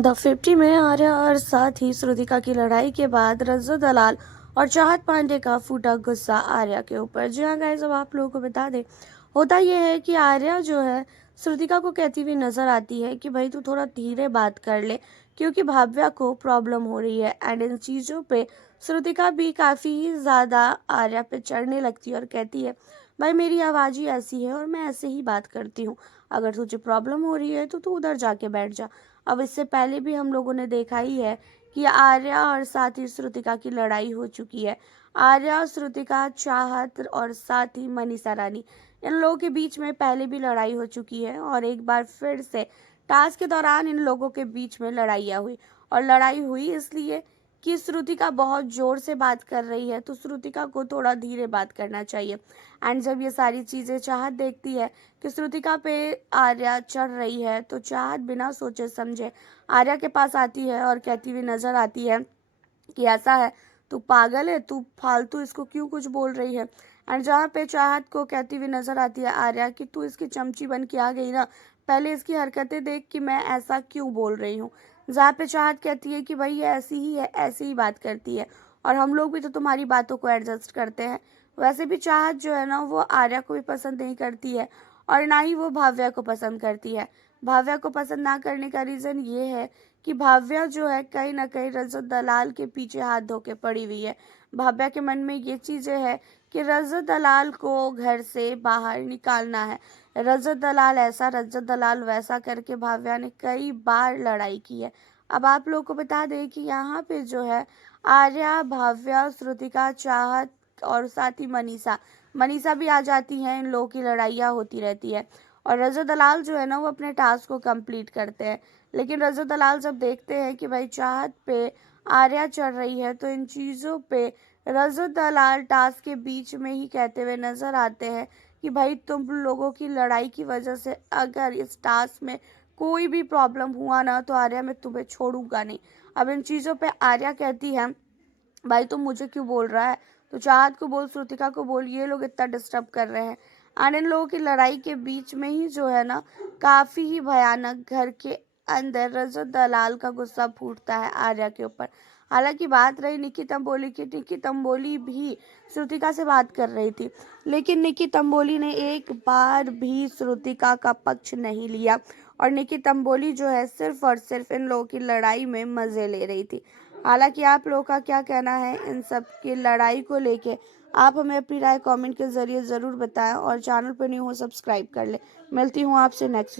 The 50 में आर्या और साथ ही श्रुतिका की लड़ाई के बाद रज्जो दलाल और चाहत पांडे का फूटा गुस्सा आर्या के ऊपर। जी हाँ गाइस, अब आप लोगों को बता दें, होता यह है कि आर्या जो है श्रुतिका को कहती हुई नजर आती है कि भाई तू थोड़ा धीरे बात कर ले, क्योंकि भाव्या को प्रॉब्लम हो रही है। एंड इन चीज़ों पे श्रुतिका भी काफ़ी ज़्यादा आर्या पे चढ़ने लगती है और कहती है भाई मेरी आवाज़ ही ऐसी है और मैं ऐसे ही बात करती हूँ, अगर तुझे प्रॉब्लम हो रही है तो तू उधर जाके बैठ जा। अब इससे पहले भी हम लोगों ने देखा ही है कि आर्या और साथ ही श्रुतिका की लड़ाई हो चुकी है। आर्या, श्रुतिका, चाहत और साथ ही मनीषा रानी, इन लोगों के बीच में पहले भी लड़ाई हो चुकी है और एक बार फिर से टास्क के दौरान इन लोगों के बीच में लड़ाइयाँ हुई। और लड़ाई हुई इसलिए कि श्रुतिका बहुत जोर से बात कर रही है, तो श्रुतिका को थोड़ा धीरे बात करना चाहिए। एंड जब ये सारी चीज़ें चाहत देखती है कि श्रुतिका पे आर्या चढ़ रही है, तो चाहत बिना सोचे समझे आर्या के पास आती है और कहती हुई नजर आती है कि ऐसा है, तू पागल है, तू फालतू इसको क्यों कुछ बोल रही है। एंड जहाँ पे चाहत को कहती हुई नजर आती है आर्या कि तू इसकी चमची बन के आ गई ना, पहले इसकी हरकतें देख कि मैं ऐसा क्यों बोल रही हूँ। जहाँ पे चाहत कहती है कि भाई ये ऐसी ही है, ऐसी ही बात करती है और हम लोग भी तो तुम्हारी बातों को एडजस्ट करते हैं। वैसे भी चाहत जो है ना, वो आर्या को भी पसंद नहीं करती है और ना ही वो भाव्या को पसंद करती है। भाव्या को पसंद ना करने का रीज़न ये है कि भाव्या जो है कहीं ना कहीं रजत दलाल के पीछे हाथ धो के पड़ी हुई है। भाव्या के मन में ये चीज़ें है कि रजत दलाल को घर से बाहर निकालना है। रजत दलाल ऐसा, रजत दलाल वैसा करके भाव्या ने कई बार लड़ाई की है। अब आप लोग को बता दें कि यहाँ पे जो है आर्या, भाव्या, श्रुतिका, चाहत और साथ ही मनीषा मनीषा भी आ जाती हैं। इन लोगों की लड़ाइयाँ होती रहती है और रजत दलाल जो है ना, वो अपने टास्क को कंप्लीट करते हैं। लेकिन रजत दलाल जब देखते हैं कि भाई चाहत पे आर्या चढ़ रही है, तो इन चीज़ों पे रजत दलाल टास्क के बीच में ही कहते हुए नजर आते हैं कि भाई तुम लोगों की लड़ाई की वजह से अगर इस टास्क में कोई भी प्रॉब्लम हुआ ना, तो आर्या मैं तुम्हें छोड़ूंगा नहीं। अब इन चीज़ों पे आर्या कहती है भाई तुम मुझे क्यों बोल रहा है, तो चाहत को बोल, श्रुतिका को बोल, ये लोग इतना डिस्टर्ब कर रहे हैं। और इन लोगों की लड़ाई के बीच में ही जो है ना, काफ़ी ही भयानक घर के अंदर रजत दलाल का गुस्सा फूटता है आर्या के ऊपर। हालांकि बात रही निकी तंबोली की, निकी तंबोली भी श्रुतिका से बात कर रही थी, लेकिन निकी तंबोली ने एक बार भी श्रुतिका का पक्ष नहीं लिया और निकी तंबोली जो है सिर्फ और सिर्फ इन लोगों की लड़ाई में मज़े ले रही थी। हालांकि आप लोगों का क्या कहना है इन सब की लड़ाई को लेके, आप हमें अपनी राय कमेंट के ज़रिए ज़रूर बताएं और चैनल पर न्यू हो सब्सक्राइब कर लें। मिलती हूँ आपसे नेक्स्ट।